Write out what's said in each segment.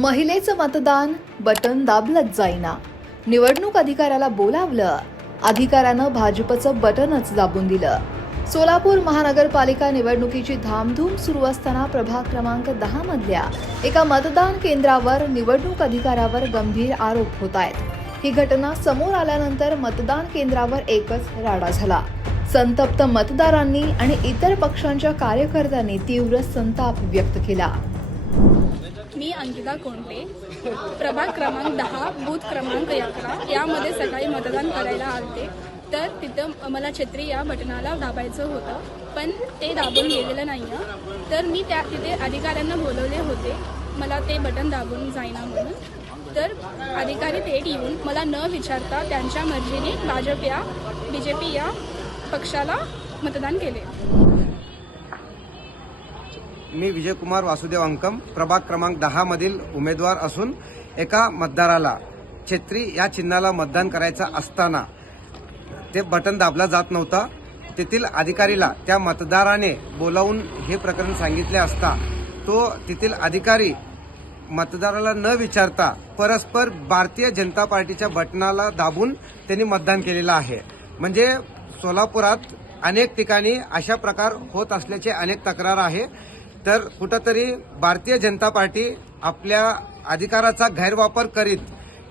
महिलेचं मतदान बटन दाबलंच जाईना. निवडणूक अधिकाऱ्याला बोलावलं. अधिकाऱ्यानं भाजपचं बटनच दाबून दिलं. सोलापूर महानगरपालिका निवडणुकीची धामधूम सुरू असताना प्रभाग क्रमांक दहा मधल्या एका मतदान केंद्रावर निवडणूक अधिकाऱ्यावर गंभीर आरोप होत आहेत. ही घटना समोर आल्यानंतर मतदान केंद्रावर एकच राडा झाला. संतप्त मतदारांनी आणि इतर पक्षांच्या कार्यकर्त्यांनी तीव्र संताप व्यक्त केला. मी अंकिता कोंडे प्रभाग क्रमांक दहा बूथ क्रमांक अकरा. यामध्ये सकाळी मतदान करायला आलते. तर तिथं मला छत्री या बटनाला दाबायचं होतं. पण ते दाबून गेलेलं नाही आहे तर मी त्या तिथे अधिकाऱ्यांना बोलवले होते. मला ते बटन दाबून जाईना म्हणून. तर अधिकारी थेट येऊन मला न विचारता त्यांच्या मर्जीने भाजप या बी जे पी या पक्षाला मतदान केले. मी विजयकुमार वासुदेव अंकम प्रभाग क्रमांक दहा मधील उमेदवार असून एका मतदाराला छत्री या चिन्हाला मतदान करायचं असताना ते बटन दाबला जात नव्हता. तेथील अधिकारीला त्या मतदाराने बोलावून हे प्रकरण सांगितले असता तो तेथील अधिकारी मतदाराला न विचारता परस्पर भारतीय जनता पार्टीच्या बटनाला दाबून त्यांनी मतदान केलेलं आहे. म्हणजे सोलापुरात अनेक ठिकाणी अशा प्रकार होत असल्याचे अनेक तक्रार आहे. तर कुठंतरी भारतीय जनता पार्टी आपल्या अधिकाराचा गैरवापर करीत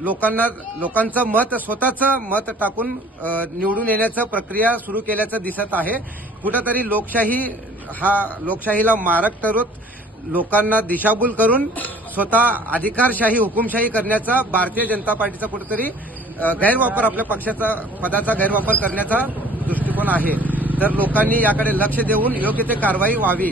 लोकांना लोकांचं मत स्वतःचं मत टाकून निवडून येण्याचं प्रक्रिया सुरू केल्याचं दिसत आहे. कुठंतरी लोकशाही हा लोकशाहीला मारक ठरत लोकांना दिशाभूल करून स्वतः अधिकारशाही हुकुमशाही करण्याचा भारतीय जनता पार्टीचा कुठेतरी गैरवापर आपल्या पक्षाचा पदाचा गैरवापर करण्याचा दृष्टिकोन आहे. तर लोकांनी याकडे लक्ष देऊन योग्य ते कारवाई व्हावी.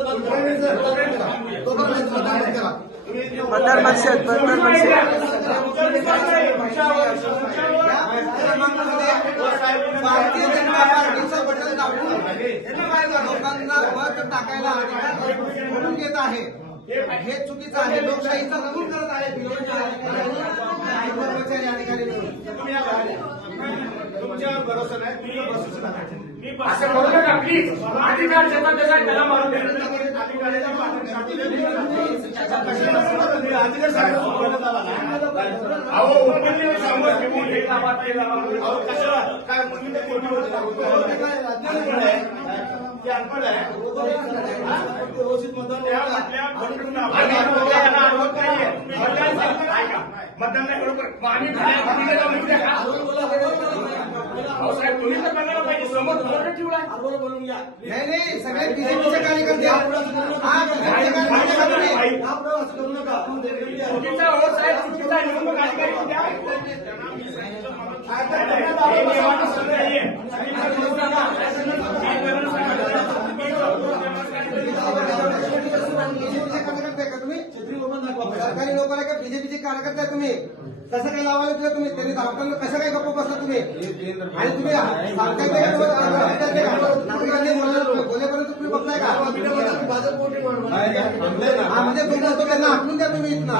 बंदर मक्षात बंदर भारतीय जनता पार्टीचं बटन दाबून लोकांना मत टाकायला म्हणून येत आहे. हे चुकीचं आहे. लोकशाहीचा नमून करत आहे. कर्मचारी अधिकारी मिळून तुमच्यावर भरोसा नाही तुम्ही भरोसा नाही. मी असं करू नका प्लीज अधिकार ज्याचा त्याचा त्याला मारून हे कशाला काय ते कोटीवर अनपढ आहे ते अनपढ आहे हा? व्यवस्थित मतदान त्या होतं. आपल्या भटकून आम्ही आपल्या यांना अडवत नाहीये. मतदान सांगतो ऐका. मतदान नाही बरोबर मग आम्ही खाण्या- खाण्याला जाऊन इकडे का? अहो साहेब तुम्ही तर बघायला पाहिजे समोर बोर्ड ठेवलाय बरोबर बोलून घ्या नाही नाही सगळे बीजेपीचे कार्यकर्ते हा, बीजेपीचे कार्यकर्ते आई, यापुढे असं करू नका आपण देखील द्या. चुकीचा हो साहेब चुकीचा आहे. निवडणूक अधिकारी द्या. हे नियमानं सगळं नाहीये. बीजेपीचे कार्यकर्ते आहे का तुम्ही सरकारी लोक आहे का बीजेपीचे कार्यकर्ते तुम्ही? कसं काय लावायला तुला तुम्ही? त्यांनी दाखवताना कसं काय गप्प बसला तुम्ही? आणि तुम्ही सांगताय ते का? तुम्ही बोलेपर्यंत बघताय का? हा, म्हणजे तुमचं तो त्यांना द्या तुम्ही इथनं.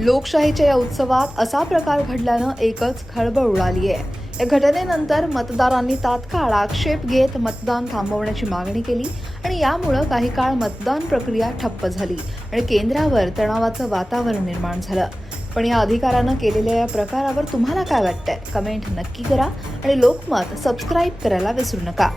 लोकशाहीच्या या उत्सवात असा प्रकार घडल्यानं एकच खळबळ उडाली आहे या घटनेनंतर मतदारांनी तात्काळ आक्षेप घेत मतदान थांबवण्याची मागणी केली आणि यामुळं काही काळ मतदान प्रक्रिया ठप्प झाली आणि केंद्रावर तणावाचं वातावरण निर्माण झालं. पण या अधिकारानं केलेल्या या प्रकारावर तुम्हाला काय वाटतंय? कमेंट नक्की करा आणि लोकमत सबस्क्राईब करायला विसरू नका.